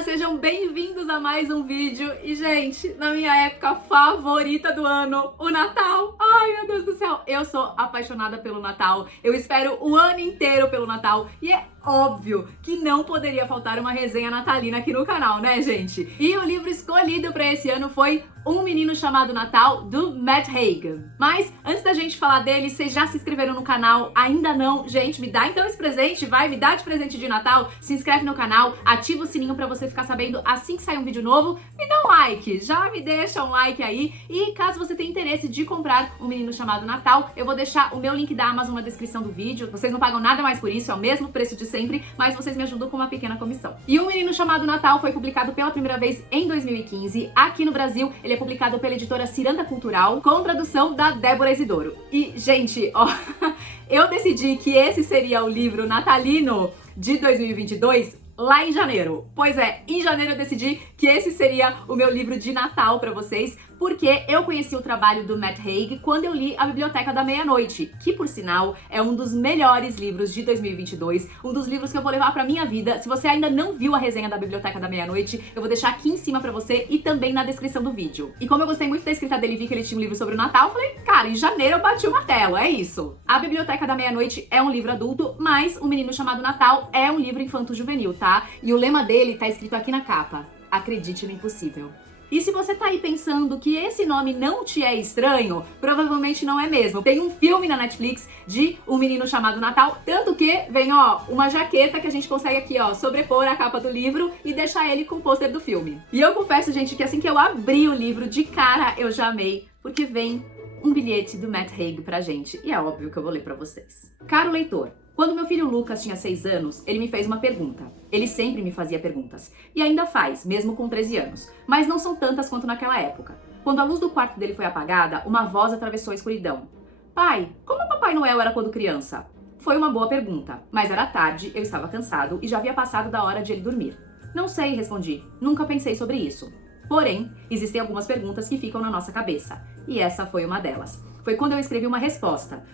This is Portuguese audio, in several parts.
Olá, sejam bem-vindos a mais um vídeo. E, gente, na minha época favorita do ano, o Natal. Ai, meu Deus do céu, eu sou apaixonada pelo Natal. Eu espero o ano inteiro pelo Natal. E é óbvio que não poderia faltar uma resenha natalina aqui no canal, né, gente? E o livro escolhido para esse ano foi Um Menino Chamado Natal, do Matt Haig. Mas, antes da gente falar dele, vocês já se inscreveram no canal? Ainda não? Gente, me dá então esse presente, vai, me dá de presente de Natal. Se inscreve no canal, ativa o sininho pra você ficar sabendo assim que sair um vídeo novo. Me dá um like, já me deixa um like aí. E caso você tenha interesse de comprar Um Menino Chamado Natal, eu vou deixar o meu link da Amazon na descrição do vídeo. Vocês não pagam nada mais por isso, é o mesmo preço de sempre, mas vocês me ajudam com uma pequena comissão. E Um Menino Chamado Natal foi publicado pela primeira vez em 2015. Aqui no Brasil, ele é publicado pela editora Ciranda Cultural, com tradução da Débora Isidoro. E, gente, ó, eu decidi que esse seria o livro natalino de 2022 lá em janeiro. Pois é, em janeiro eu decidi que esse seria o meu livro de Natal pra vocês, porque eu conheci o trabalho do Matt Haig quando eu li A Biblioteca da Meia-Noite, que, por sinal, é um dos melhores livros de 2022, um dos livros que eu vou levar pra minha vida. Se você ainda não viu a resenha da Biblioteca da Meia-Noite, eu vou deixar aqui em cima pra você e também na descrição do vídeo. E como eu gostei muito da escrita dele e vi que ele tinha um livro sobre o Natal, eu falei, cara, em janeiro eu bati o martelo, é isso. A Biblioteca da Meia-Noite é um livro adulto, mas Um Menino Chamado Natal é um livro infanto-juvenil, tá? E o lema dele tá escrito aqui na capa: acredite no impossível. E se você tá aí pensando que esse nome não te é estranho, provavelmente não é mesmo. Tem um filme na Netflix de Um Menino Chamado Natal, tanto que vem, ó, uma jaqueta que a gente consegue aqui, ó, sobrepor a capa do livro e deixar ele com o pôster do filme. E eu confesso, gente, que assim que eu abri o livro, de cara eu já amei, porque vem um bilhete do Matt Haig pra gente, e é óbvio que eu vou ler pra vocês. Caro leitor, quando meu filho Lucas tinha 6 anos, ele me fez uma pergunta. Ele sempre me fazia perguntas. E ainda faz, mesmo com 13 anos. Mas não são tantas quanto naquela época. Quando a luz do quarto dele foi apagada, uma voz atravessou a escuridão. Pai, como o Papai Noel era quando criança? Foi uma boa pergunta, mas era tarde, eu estava cansado e já havia passado da hora de ele dormir. Não sei, respondi. Nunca pensei sobre isso. Porém, existem algumas perguntas que ficam na nossa cabeça. E essa foi uma delas. Foi quando eu escrevi uma resposta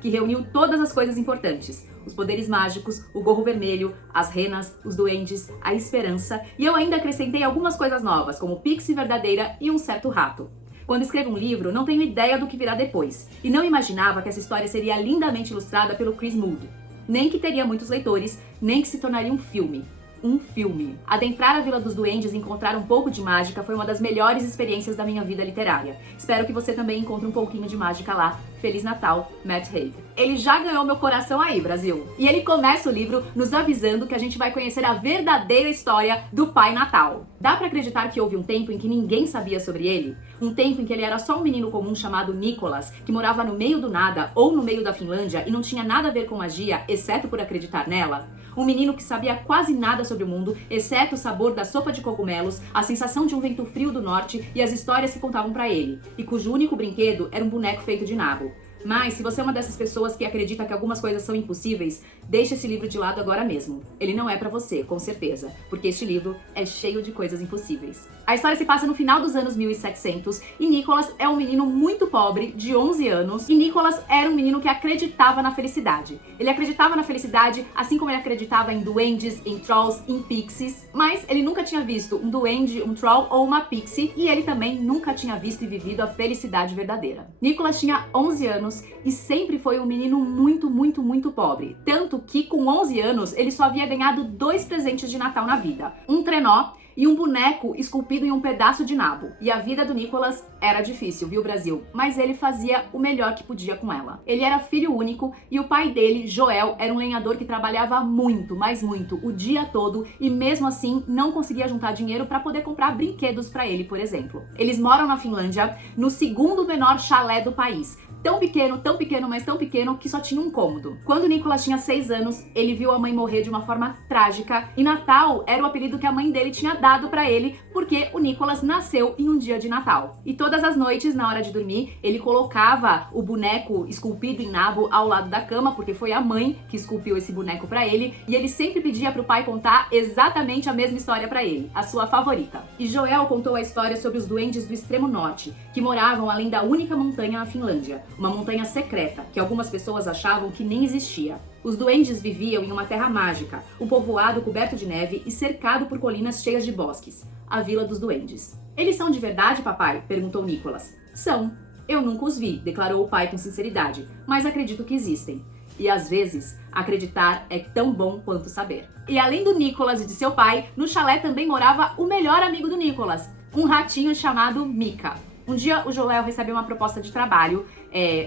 que reuniu todas as coisas importantes. Os poderes mágicos, o gorro vermelho, as renas, os duendes, a esperança, e eu ainda acrescentei algumas coisas novas, como Pixie verdadeira e um certo rato. Quando escrevo um livro, não tenho ideia do que virá depois, e não imaginava que essa história seria lindamente ilustrada pelo Chris Mood, nem que teria muitos leitores, nem que se tornaria um filme. Um filme. Adentrar a Vila dos Duendes e encontrar um pouco de mágica foi uma das melhores experiências da minha vida literária. Espero que você também encontre um pouquinho de mágica lá. Feliz Natal, Matt Haig. Ele já ganhou meu coração aí, Brasil. E ele começa o livro nos avisando que a gente vai conhecer a verdadeira história do Pai Natal. Dá pra acreditar que houve um tempo em que ninguém sabia sobre ele? Um tempo em que ele era só um menino comum chamado Nicholas, que morava no meio do nada ou no meio da Finlândia e não tinha nada a ver com magia, exceto por acreditar nela? Um menino que sabia quase nada sobre o mundo, exceto o sabor da sopa de cogumelos, a sensação de um vento frio do norte e as histórias que contavam pra ele, e cujo único brinquedo era um boneco feito de nabo. Mas, se você é uma dessas pessoas que acredita que algumas coisas são impossíveis, deixe esse livro de lado agora mesmo. Ele não é pra você, com certeza, porque este livro é cheio de coisas impossíveis. A história se passa no final dos anos 1700 e Nicholas é um menino muito pobre, de 11 anos, e Nicholas era um menino que acreditava na felicidade. Ele acreditava na felicidade, assim como ele acreditava em duendes, em trolls, em pixies, mas ele nunca tinha visto um duende, um troll ou uma pixie, e ele também nunca tinha visto e vivido a felicidade verdadeira. Nicholas tinha 11 anos e sempre foi um menino muito pobre. Tanto que com 11 anos ele só havia ganhado 2 presentes de Natal na vida. Um trenó e um boneco esculpido em um pedaço de nabo. E a vida do Nicholas era difícil, viu, Brasil? Mas ele fazia o melhor que podia com ela. Ele era filho único e o pai dele, Joel, era um lenhador que trabalhava muito, mas muito, o dia todo e mesmo assim não conseguia juntar dinheiro para poder comprar brinquedos para ele, por exemplo. Eles moram na Finlândia, no segundo menor chalé do país. Tão pequeno, mas tão pequeno que só tinha um cômodo. Quando Nicholas tinha 6 anos, ele viu a mãe morrer de uma forma trágica e Natal era o apelido que a mãe dele tinha dado pra ele porque o Nicholas nasceu em um dia de Natal. E todas as noites, na hora de dormir, ele colocava o boneco esculpido em nabo ao lado da cama, porque foi a mãe que esculpiu esse boneco pra ele, e ele sempre pedia pro pai contar exatamente a mesma história pra ele, a sua favorita. E Joel contou a história sobre os duendes do extremo norte, que moravam além da única montanha na Finlândia. uma montanha secreta que algumas pessoas achavam que nem existia. Os duendes viviam em uma terra mágica, um povoado coberto de neve e cercado por colinas cheias de bosques. A Vila dos Duendes. Eles são de verdade, papai? Perguntou Nicholas. São. Eu nunca os vi, declarou o pai com sinceridade, mas acredito que existem. E às vezes, acreditar é tão bom quanto saber. E além do Nicholas e de seu pai, no chalé também morava o melhor amigo do Nicholas, um ratinho chamado Mika. Um dia o Joel recebeu uma proposta de trabalho,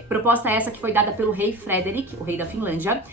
proposta essa que foi dada pelo rei Frederick, o rei da Finlândia,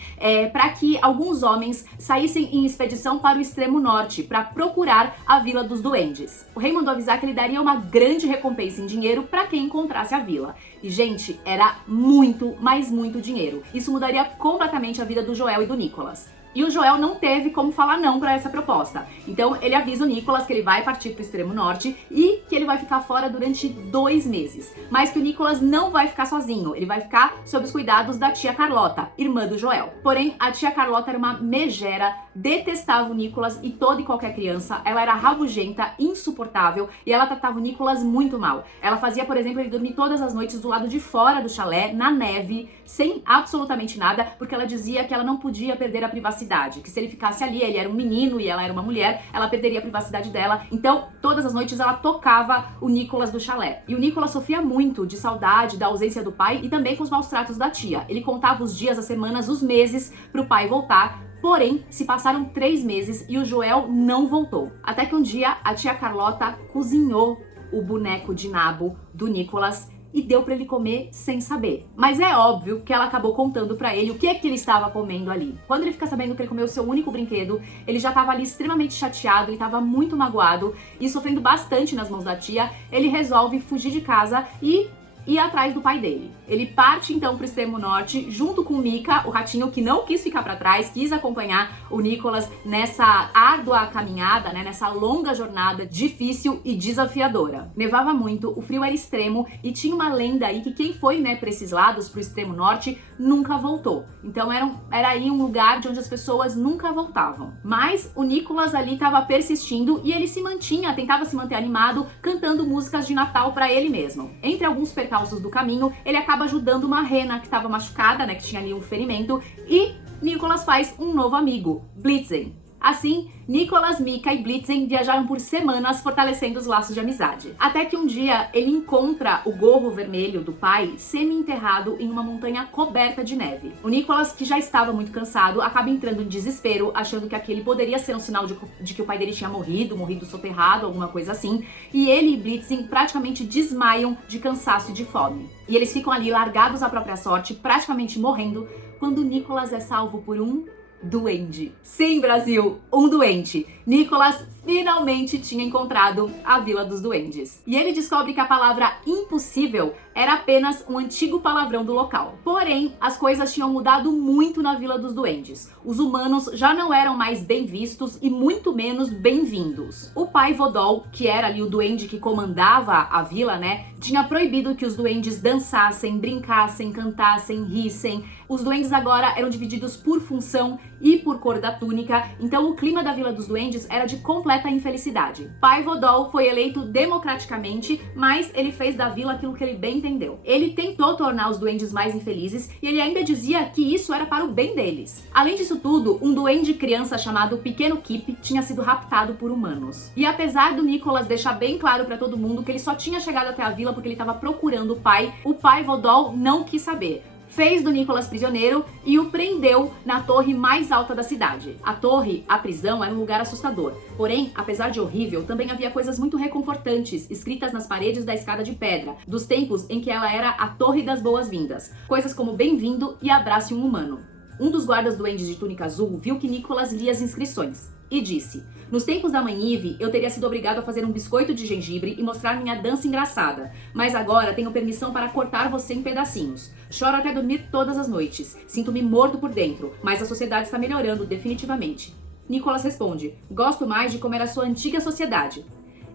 para que alguns homens saíssem em expedição para o extremo norte, para procurar a Vila dos Duendes. O rei mandou avisar que ele daria uma grande recompensa em dinheiro para quem encontrasse a vila. E, gente, era muito, mas muito dinheiro. Isso mudaria completamente a vida do Joel e do Nicholas. E o Joel não teve como falar não para essa proposta. Então ele avisa o Nicholas que ele vai partir para o extremo norte e que ele vai ficar fora durante 2 meses. Mas que o Nicholas não vai ficar sozinho, ele vai ficar sob os cuidados da tia Carlota, irmã do Joel. Porém, a tia Carlota era uma megera, detestava o Nicholas e toda e qualquer criança. Ela era rabugenta, insuportável e ela tratava o Nicholas muito mal. Ela fazia, por exemplo, ele dormir todas as noites do lado de fora do chalé, na neve, sem absolutamente nada, porque ela dizia que ela não podia perder a privacidade. Que se ele ficasse ali, ele era um menino e ela era uma mulher, ela perderia a privacidade dela. Então, todas as noites ela tocava o Nicholas do chalé. E o Nicholas sofria muito de saudade da ausência do pai e também com os maus tratos da tia. Ele contava os dias, as semanas, os meses pro pai voltar. Porém, se passaram 3 meses e o Joel não voltou. Até que um dia a tia Carlota cozinhou o boneco de nabo do Nicholas e deu pra ele comer sem saber. Mas é óbvio que ela acabou contando pra ele o que ele estava comendo ali. Quando ele fica sabendo que ele comeu o seu único brinquedo, ele já tava ali extremamente chateado, ele tava muito magoado e sofrendo bastante nas mãos da tia. Ele resolve fugir de casa e ir atrás do pai dele. Ele parte então pro extremo norte, junto com Mika, o ratinho que não quis ficar pra trás, quis acompanhar o Nicholas nessa árdua caminhada, né, nessa longa jornada difícil e desafiadora. Nevava muito, o frio era extremo e tinha uma lenda aí que quem foi, né, pra esses lados, pro extremo norte, nunca voltou. Então era aí um lugar de onde as pessoas nunca voltavam. Mas o Nicholas ali tava persistindo e ele se mantinha, tentava se manter animado, cantando músicas de Natal pra ele mesmo. Entre alguns percalços do caminho, ele acaba ajudando uma rena que estava machucada, né, que tinha ali um ferimento, e Nicholas faz um novo amigo, Blitzen. Assim, Nicholas, Mika e Blitzen viajaram por semanas fortalecendo os laços de amizade. Até que um dia ele encontra o gorro vermelho do pai semi-enterrado em uma montanha coberta de neve. O Nicholas, que já estava muito cansado, acaba entrando em desespero, achando que aquele poderia ser um sinal de que o pai dele tinha morrido soterrado, alguma coisa assim. E ele e Blitzen praticamente desmaiam de cansaço e de fome. E eles ficam ali largados à própria sorte, praticamente morrendo, quando Nicholas é salvo por um duende. Sim, Brasil, um duende. Nicholas finalmente tinha encontrado a Vila dos Duendes. E ele descobre que a palavra impossível era apenas um antigo palavrão do local. Porém, as coisas tinham mudado muito na Vila dos Duendes. Os humanos já não eram mais bem vistos e muito menos bem-vindos. O pai Vodol, que era ali o duende que comandava a vila, né, tinha proibido que os duendes dançassem, brincassem, cantassem, rissem. Os duendes agora eram divididos por função e por cor da túnica, então o clima da Vila dos Duendes era de completa infelicidade. Pai Vodol foi eleito democraticamente, mas ele fez da vila aquilo que ele bem entendeu. Ele tentou tornar os duendes mais infelizes e ele ainda dizia que isso era para o bem deles. Além disso tudo, um duende criança chamado Pequeno Kip tinha sido raptado por humanos. E apesar do Nicholas deixar bem claro para todo mundo que ele só tinha chegado até a vila porque ele estava procurando o pai Vodol não quis saber. Fez do Nicholas prisioneiro e o prendeu na torre mais alta da cidade. A torre, a prisão, era um lugar assustador. Porém, apesar de horrível, também havia coisas muito reconfortantes escritas nas paredes da escada de pedra, dos tempos em que ela era a Torre das Boas-Vindas. Coisas como bem-vindo e abrace um humano. Um dos guardas duendes de túnica azul viu que Nicholas lia as inscrições e disse: "Nos tempos da mãe Eve, eu teria sido obrigado a fazer um biscoito de gengibre e mostrar minha dança engraçada. Mas agora tenho permissão para cortar você em pedacinhos. Choro até dormir todas as noites. Sinto-me morto por dentro, mas a sociedade está melhorando definitivamente." Nicholas responde: "Gosto mais de como era a sua antiga sociedade."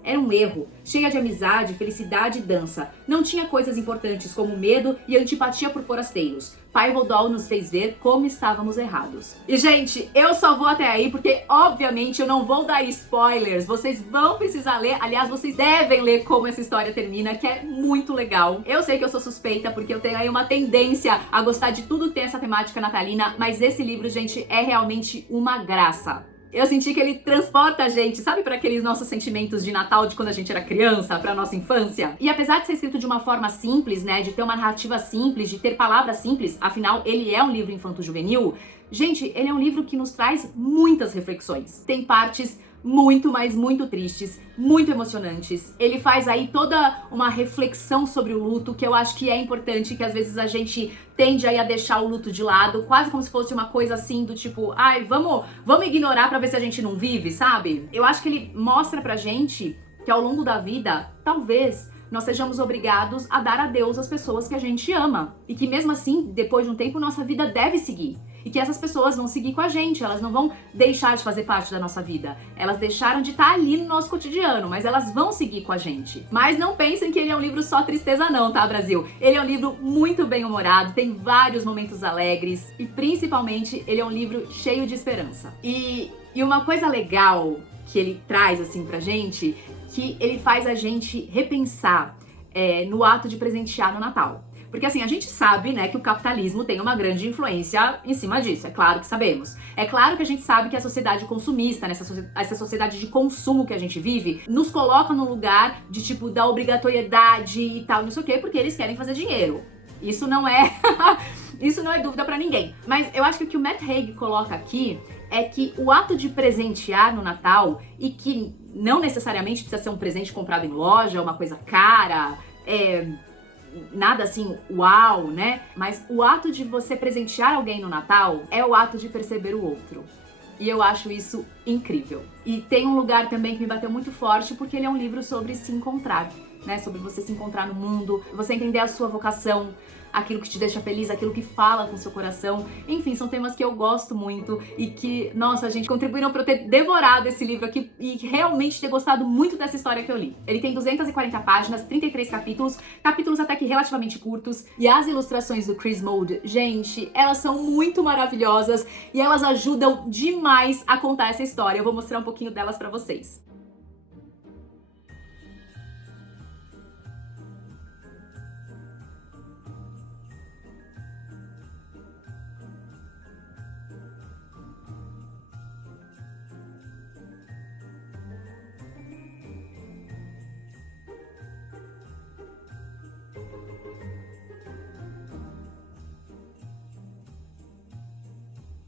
Era um erro, cheia de amizade, felicidade e dança. Não tinha coisas importantes como medo e antipatia por forasteiros. Pai-Vodol nos fez ver como estávamos errados. E, gente, eu só vou até aí porque, obviamente, eu não vou dar spoilers. Vocês vão precisar ler. Aliás, vocês devem ler como essa história termina, que é muito legal. Eu sei que eu sou suspeita porque eu tenho aí uma tendência a gostar de tudo que tem essa temática natalina, mas esse livro, gente, é realmente uma graça. Eu senti que ele transporta a gente, sabe, para aqueles nossos sentimentos de Natal de quando a gente era criança, pra nossa infância? E apesar de ser escrito de uma forma simples, né, de ter uma narrativa simples, de ter palavras simples, afinal, ele é um livro infanto-juvenil, gente, ele é um livro que nos traz muitas reflexões. Tem partes muito, mas muito tristes, muito emocionantes. Ele faz aí toda uma reflexão sobre o luto, que eu acho que é importante, que às vezes a gente tende aí a deixar o luto de lado, quase como se fosse uma coisa assim do tipo, ai, vamos ignorar pra ver se a gente não vive, sabe? Eu acho que ele mostra pra gente que ao longo da vida, talvez nós sejamos obrigados a dar adeus às pessoas que a gente ama. E que mesmo assim, depois de um tempo, nossa vida deve seguir. E que essas pessoas vão seguir com a gente, elas não vão deixar de fazer parte da nossa vida. Elas deixaram de estar ali no nosso cotidiano, mas elas vão seguir com a gente. Mas não pensem que ele é um livro só tristeza não, tá, Brasil? Ele é um livro muito bem-humorado, tem vários momentos alegres e principalmente ele é um livro cheio de esperança. E uma coisa legal que ele traz assim pra gente, que ele faz a gente repensar no ato de presentear no Natal. Porque assim, a gente sabe, né, que o capitalismo tem uma grande influência em cima disso, é claro que sabemos. É claro que a gente sabe que a sociedade consumista, né, essa sociedade de consumo que a gente vive, nos coloca num lugar de tipo, da obrigatoriedade e tal, não sei o quê, porque eles querem fazer dinheiro. Isso não é isso não é dúvida pra ninguém. Mas eu acho que o que o Matt Haig coloca aqui é que o ato de presentear no Natal, e que não necessariamente precisa ser um presente comprado em loja, uma coisa cara, nada assim, uau, né? Mas o ato de você presentear alguém no Natal é o ato de perceber o outro. E eu acho isso incrível. E tem um lugar também que me bateu muito forte, porque ele é um livro sobre se encontrar, né? Sobre você se encontrar no mundo, você entender a sua vocação, aquilo que te deixa feliz, aquilo que fala com o seu coração. Enfim, são temas que eu gosto muito e que, nossa, gente, contribuíram para eu ter devorado esse livro aqui e realmente ter gostado muito dessa história que eu li. Ele tem 240 páginas, 33 capítulos até que relativamente curtos, e as ilustrações do Chris Mould, gente, elas são muito maravilhosas e elas ajudam demais a contar essa história. Eu vou mostrar um pouquinho delas para vocês.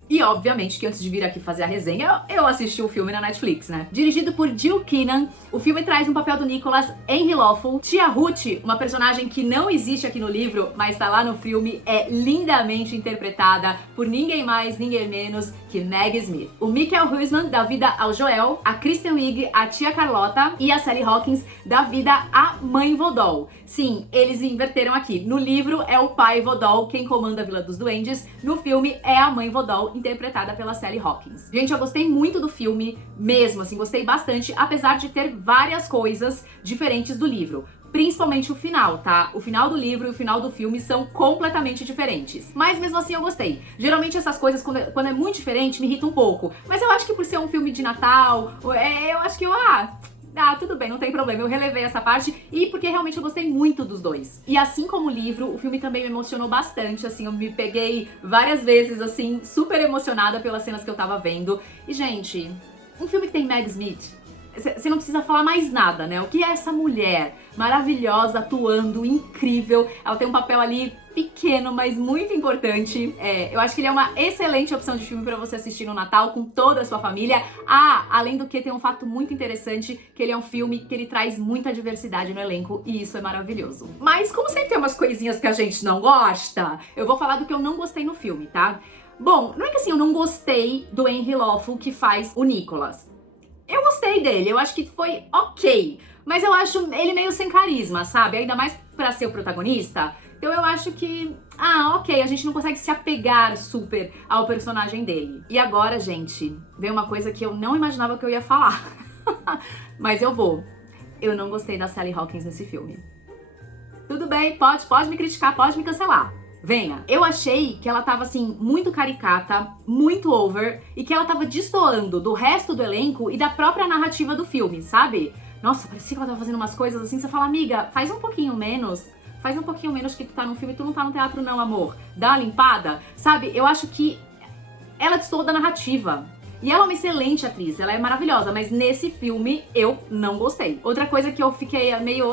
E obviamente que antes de vir aqui fazer a resenha, eu assisti o filme na Netflix, né? Dirigido por Jill Keenan, o filme traz no papel do Nicholas Henry Lawful. Tia Ruth, uma personagem que não existe aqui no livro, mas tá lá no filme, é lindamente interpretada por ninguém mais, ninguém menos que Maggie Smith. O Michael Huisman dá vida ao Joel, a Kristen Wiig, a tia Carlota, e a Sally Hawkins dá vida à mãe Vodol. Sim, eles inverteram aqui. No livro é o pai Vodol quem comanda a Vila dos Duendes, no filme é a mãe Vodol, interpretada pela Sally Hawkins. Gente, eu gostei muito do filme, mesmo assim, gostei bastante, apesar de ter várias coisas diferentes do livro. Principalmente o final, tá? O final do livro e o final do filme são completamente diferentes. Mas mesmo assim eu gostei. Geralmente essas coisas, quando é muito diferente, me irritam um pouco. Mas eu acho que por ser um filme de Natal, eu acho que tudo bem, não tem problema, eu relevei essa parte e porque realmente eu gostei muito dos dois. E assim como o livro, o filme também me emocionou bastante, assim, eu me peguei várias vezes, assim, super emocionada pelas cenas que eu tava vendo. E, gente, um filme que tem Maggie Smith, você não precisa falar mais nada, né? O que é essa mulher maravilhosa, atuando, incrível? Ela tem um papel ali pequeno, mas muito importante. Eu acho que ele é uma excelente opção de filme pra você assistir no Natal com toda a sua família. Além do que tem um fato muito interessante, que ele é um filme que ele traz muita diversidade no elenco e isso é maravilhoso. Mas como sempre tem umas coisinhas que a gente não gosta, eu vou falar do que eu não gostei no filme, tá? Bom, não é que assim, eu não gostei do Henry Lawful que faz o Nicholas. Eu gostei dele, eu acho que foi ok, mas eu acho ele meio sem carisma, sabe? Ainda mais pra ser o protagonista. Então eu acho que, ok, a gente não consegue se apegar super ao personagem dele. E agora, gente, veio uma coisa que eu não imaginava que eu ia falar. Mas eu não gostei da Sally Hawkins nesse filme. Tudo bem, pode me criticar, pode me cancelar. Venha. Eu achei que ela tava, assim, muito caricata, muito over, e que ela tava destoando do resto do elenco e da própria narrativa do filme, sabe? Nossa, parecia que ela tava fazendo umas coisas assim, você fala, amiga, faz um pouquinho menos que tu tá no filme, tu não tá no teatro não, amor. Dá uma limpada, sabe? Eu acho que ela destoou da narrativa. E ela é uma excelente atriz, ela é maravilhosa, mas nesse filme eu não gostei. Outra coisa que eu fiquei meio,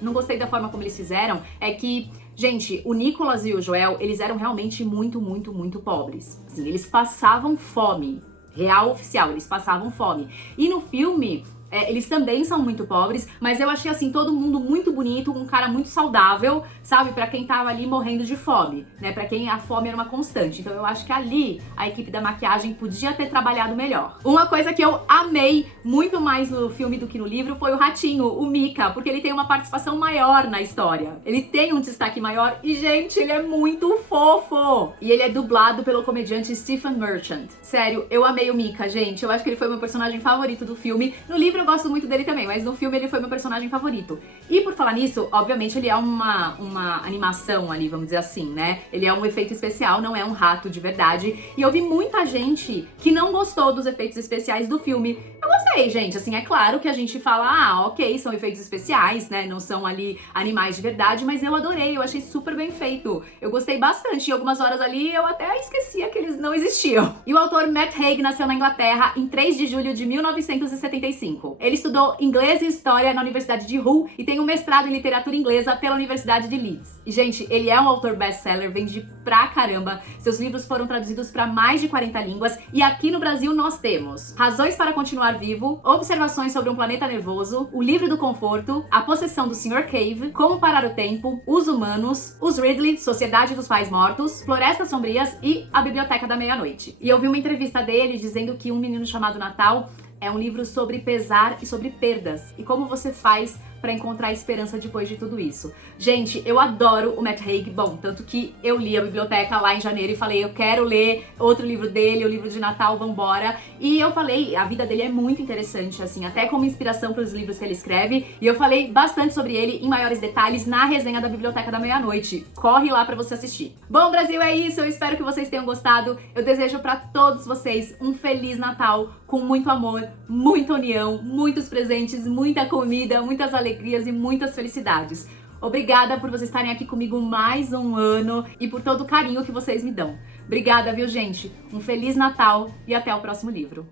não gostei da forma como eles fizeram, é que, gente, o Nicolas e o Joel, eles eram realmente muito, muito, muito pobres. Assim, eles passavam fome. Real oficial, eles passavam fome. E no filme, eles também são muito pobres, mas eu achei assim, todo mundo muito bonito, um cara muito saudável, sabe? Pra quem tava ali morrendo de fome, né? Pra quem a fome era uma constante. Então eu acho que ali a equipe da maquiagem podia ter trabalhado melhor. Uma coisa que eu amei muito mais no filme do que no livro foi o ratinho, o Mika, porque ele tem uma participação maior na história. Ele tem um destaque maior e, gente, ele é muito fofo! E ele é dublado pelo comediante Stephen Merchant. Sério, eu amei o Mika, gente. Eu acho que ele foi meu personagem favorito do filme. No livro eu gosto muito dele também, mas no filme ele foi meu personagem favorito. E por falar nisso, obviamente ele é uma animação ali, vamos dizer assim, né? Ele é um efeito especial, não é um rato de verdade. E eu vi muita gente que não gostou dos efeitos especiais do filme. Eu gostei, gente. Assim, é claro que a gente fala, ok, são efeitos especiais, né? Não são ali animais de verdade, mas eu adorei, eu achei super bem feito. Eu gostei bastante. Em algumas horas ali eu até esquecia que eles não existiam. E o autor Matt Haig nasceu na Inglaterra em 3 de julho de 1975. Ele estudou inglês e história na Universidade de Hull e tem um mestrado em literatura inglesa pela Universidade de Leeds. E, gente, ele é um autor best-seller, vende pra caramba. Seus livros foram traduzidos para mais de 40 línguas e aqui no Brasil nós temos Razões para Continuar Vivo, Observações sobre um Planeta Nervoso, O Livro do Conforto, A Possessão do Sr. Cave, Como Parar o Tempo, Os Humanos, Os Ridley, Sociedade dos Pais Mortos, Florestas Sombrias e A Biblioteca da Meia-Noite. E eu vi uma entrevista dele dizendo que Um Menino Chamado Natal é um livro sobre pesar e sobre perdas. E como você faz pra encontrar esperança depois de tudo isso. Gente, eu adoro o Matt Haig. Bom, tanto que eu li a biblioteca lá em janeiro e falei, eu quero ler outro livro dele, o livro de Natal, vambora. E eu falei, a vida dele é muito interessante, assim, até como inspiração para os livros que ele escreve. E eu falei bastante sobre ele em maiores detalhes na resenha da Biblioteca da Meia-Noite. Corre lá pra você assistir. Bom, Brasil, é isso. Eu espero que vocês tenham gostado. Eu desejo pra todos vocês um Feliz Natal com muito amor, muita união, muitos presentes, muita comida, muitas alegrias e muitas felicidades. Obrigada por vocês estarem aqui comigo mais um ano e por todo o carinho que vocês me dão. Obrigada, viu, gente? Um Feliz Natal e até o próximo livro.